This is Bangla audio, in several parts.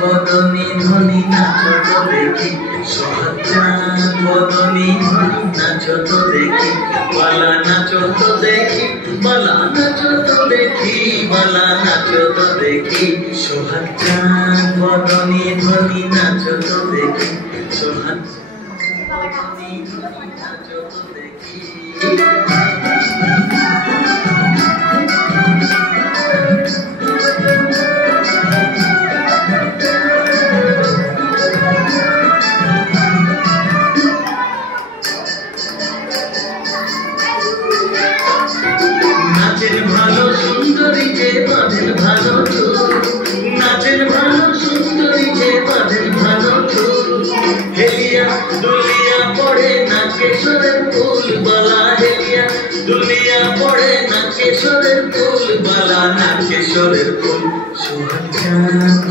বদনী ধ্বনি নাচো তো দেখি, সোহাগ বদনী ধ্বনি নাচো তো দেখি, বালা নাচো তো দেখি, বালা নাচো তো দেখি, বালা নাচো তো দেখি, সোহাগ বদনী ধ্বনি নাচো তো দেখি, সোহাগ বদনী ধ্বনি নাচো তো দেখি। নাচেন ভালো সুন্দরী যে বাঁধেন ভালো চুল, নাচেন ভালো সুন্দরী যে বাঁধেন ভালো চুল, হেলিয়া দুলিয়া পড়ে না কেশরের ফুল বালা, হেলিয়া দুলিয়া পড়ে না কেশরের ফুল বালা, না কেশরের ফুল। সোহাগ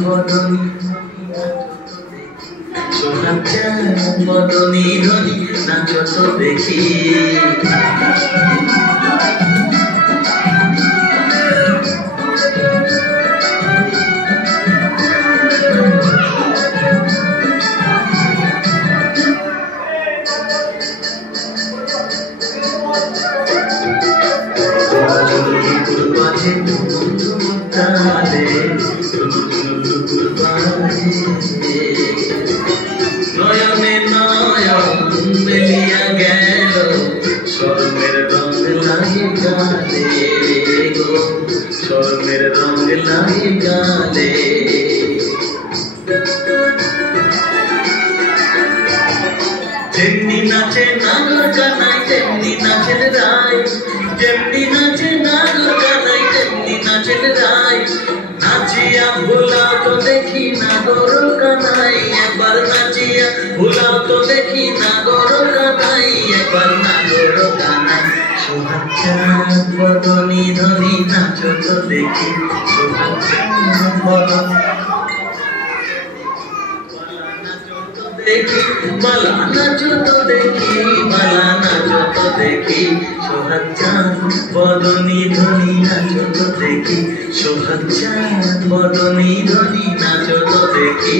বদনী সোহাগ বদনী ধ্বনি নাচো তো দেখি। নয়নে নয়ন মেলিয়া গেল, স্বর্ণের রঙ লাগে গালে গো, স্বর্ণের রঙ লাগে গালে। যেমনি নাচে নাগর কানাই তেমনি নাচেন রায়, যেমনি নাচে নাগর কানাই তেমনি নাচেন রায়, নাচিয়া ভোলাও তো দেখি নাগর কানাই, একবার নাচিয়া ভোলাও তো দেখি নাগর কানাই, একবার নাগর কানাই। সোহাগ বদনী ধ্বনি নাচো তো দেখি, সোহাগ বদনী দেখি, বালা নাচো তো দেখি, বালা নাচো তো দেখি, সোহাগ বদনী ধ্বনি নাচো তো দেখি, সোহাগ বদনী ধ্বনি নাচো তো দেখি।